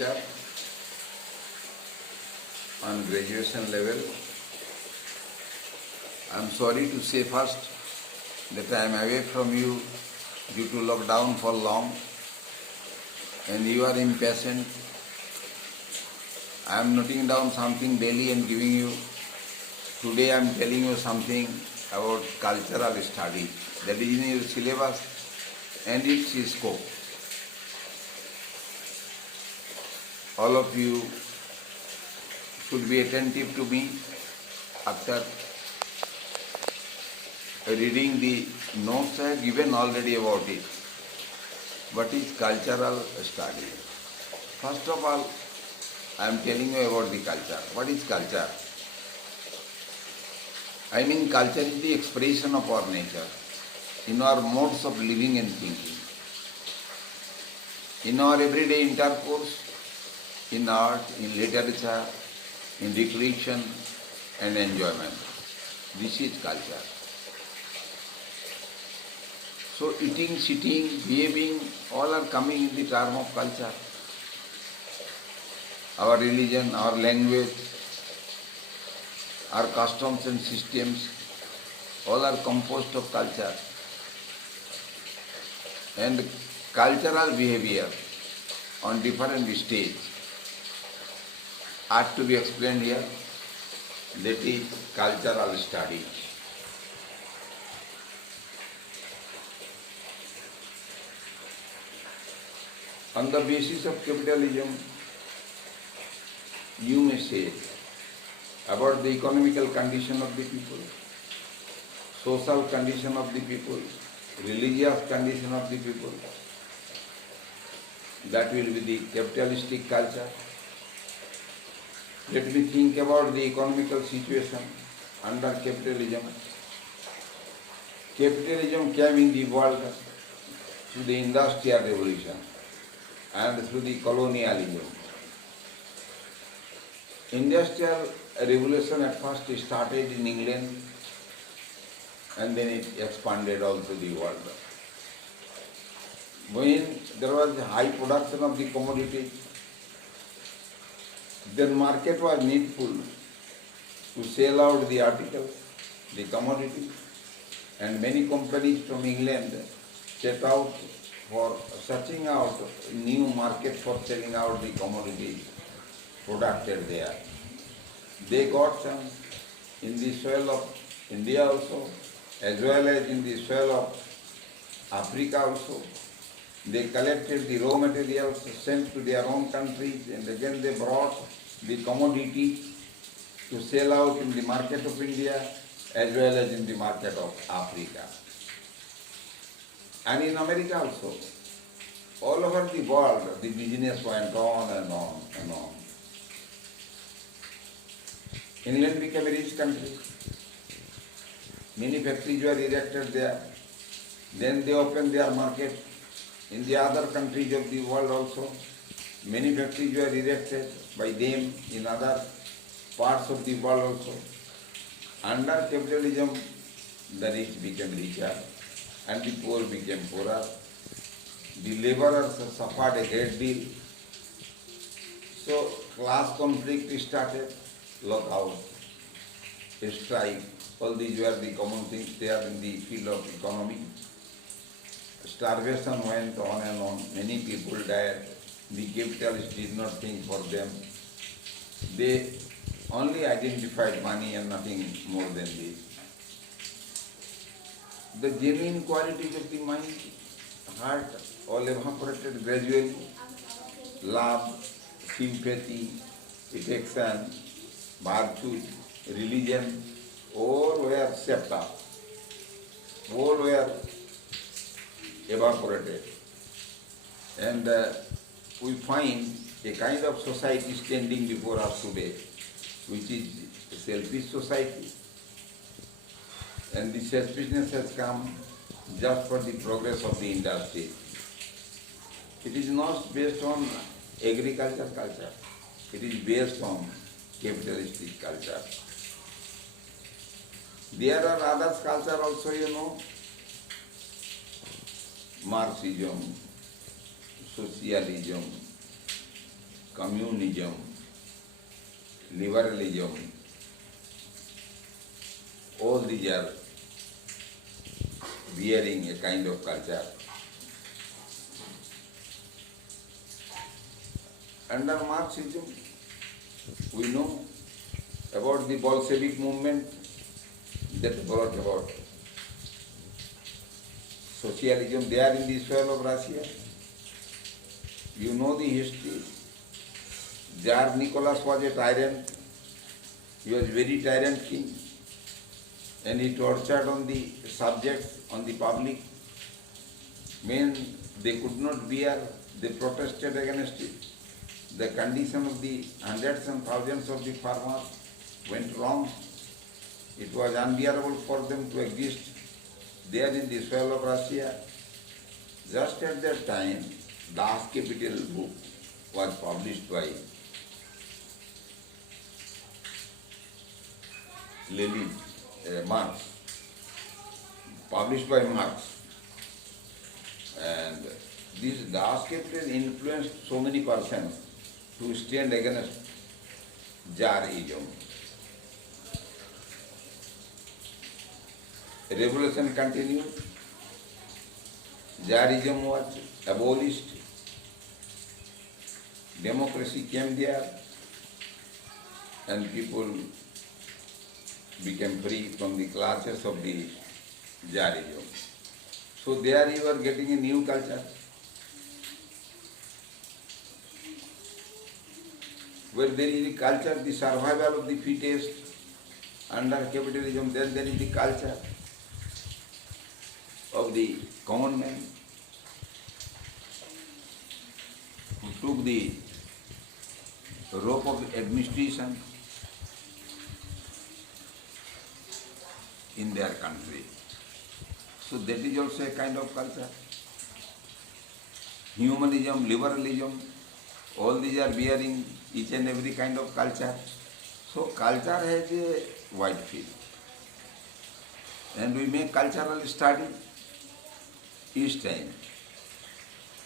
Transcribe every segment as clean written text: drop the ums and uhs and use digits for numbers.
culture on graduation level. I am sorry to say first that I am away from you due to lockdown for long and you are impatient. I am noting down something daily and giving you. Today I am telling you something about cultural study that is in your syllabus and its scope. All of you should be attentive to me after reading the notes I have given already about it. What is cultural study? First of all, I am telling you about the culture. What is culture? I mean, culture is the expression of our nature in our modes of living and thinking, in our everyday intercourse, in art, in literature, in recreation and enjoyment. This is culture. So eating, sitting, behaving, all are coming in the term of culture. Our religion, our language, our customs and systems, all are composed of culture. And cultural behavior on different stages are to be explained here. That is cultural study. On the basis of capitalism, you may say about the economical condition of the people, social condition of the people, religious condition of the people. That will be the capitalistic culture. Let me think about the economical situation under capitalism. Capitalism came in the world through the Industrial Revolution and through the colonialism. Industrial Revolution at first started in England and then it expanded all through the world. When there was high production of the commodities, then market was needful to sell out the articles, the commodities, and many companies from England set out for searching out new market for selling out the commodities produced there. They got some in the soil of India also, as well as in the soil of Africa also. They collected the raw materials, sent to their own countries, and again they brought the commodity to sell out in the market of India as well as in the market of Africa. And in America also. All over the world, the business went on and on and on. England became a rich country. Many factories were erected there. Then they opened their market. In the other countries of the world also, many factories were erected by them in other parts of the world also. Under capitalism, the rich became richer and the poor became poorer. The laborers suffered a great deal. So class conflict started, lockout, strike. All these were the common things there in the field of economy. Starvation went on and on. Many people died. The capitalists did not think for them. They only identified money and nothing more than this. The genuine qualities of the mind, heart, all evaporated gradually. Love, sympathy, affection, virtue, religion, all were swept up. All were evaporated. And we find a kind of society standing before us today, which is a selfish society. And this selfishness has come just for the progress of the industry. It is not based on agriculture culture. It is based on capitalistic culture. There are other culture also, Marxism, socialism, communism, liberalism, all these are bearing a kind of culture. Under Marxism, we know about the Bolshevik movement that brought about socialism there in the soil of Russia. You know the history. Tsar Nicholas was a tyrant. He was very tyrant king. And he tortured on the subjects, on the public. When they could not bear, they protested against it. The condition of the hundreds and thousands of the farmers went wrong. It was unbearable for them to exist there in the soil of Russia. Just at that time, Das Kapital book was published by Lenin, Marx, published by Marx. And this Das Kapital influenced so many persons to stand against Tsarism. Revolution continued. Tsarism was abolished. Democracy came there, and people became free from the clutches of the Tsarism. So there you are getting a new culture, where there is the culture, the survival of the fittest under capitalism. Then there is the culture of the common man who took the rope of administration in their country. So that is also a kind of culture. Humanism, liberalism, all these are bearing each and every kind of culture. So culture has a wide field. And we make cultural study each time.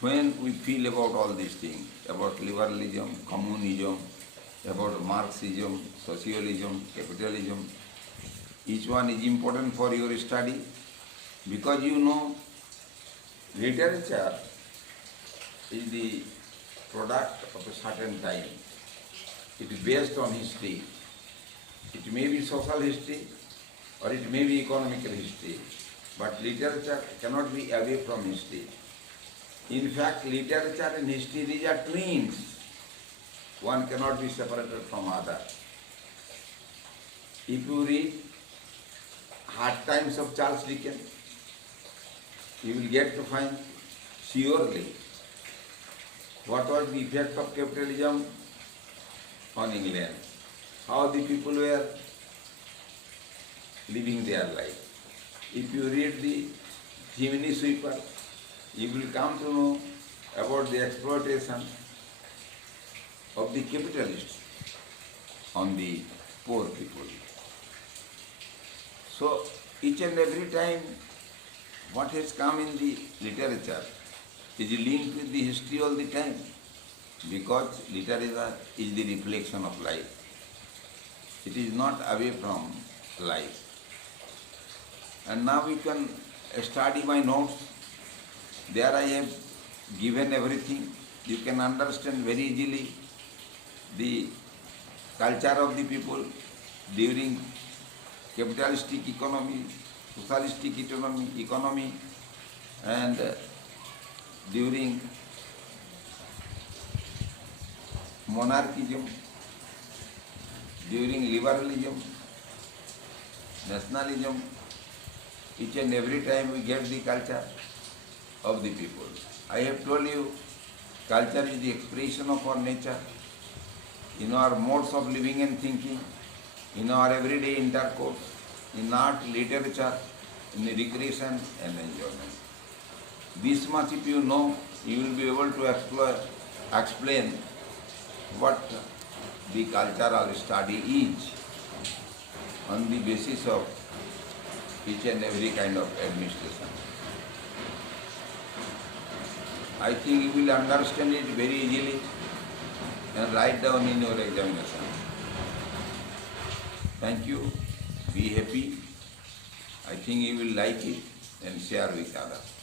When we feel about all these things, about liberalism, communism, about Marxism, socialism, capitalism, each one is important for your study, because you know literature is the product of a certain time. It is based on history. It may be social history or it may be economical history, but literature cannot be away from history. In fact, literature and history, these are twins. One cannot be separated from other. If you read Hard Times of Charles Dickens, you will get to find surely what was the effect of capitalism on England, how the people were living their life. If you read the Chimney Sweeper, you will come to know about the exploitation of the capitalists on the poor people. So each and every time what has come in the literature is linked with the history all the time, because literature is the reflection of life. It is not away from life. And now we can study my notes. There I have given everything. You can understand very easily the culture of the people during capitalistic economy, socialistic economy, and during monarchism, during liberalism, nationalism. Each and every time we get the culture of the people. I have told you, culture is the expression of our nature, in our modes of living and thinking, in our everyday intercourse, in art, literature, in recreation and enjoyment. This much if you know, you will be able to explain what the cultural study is on the basis of each and every kind of administration. I think you will understand it very easily, and write down in your examination. Thank you. Be happy. I think you will like it and share with others.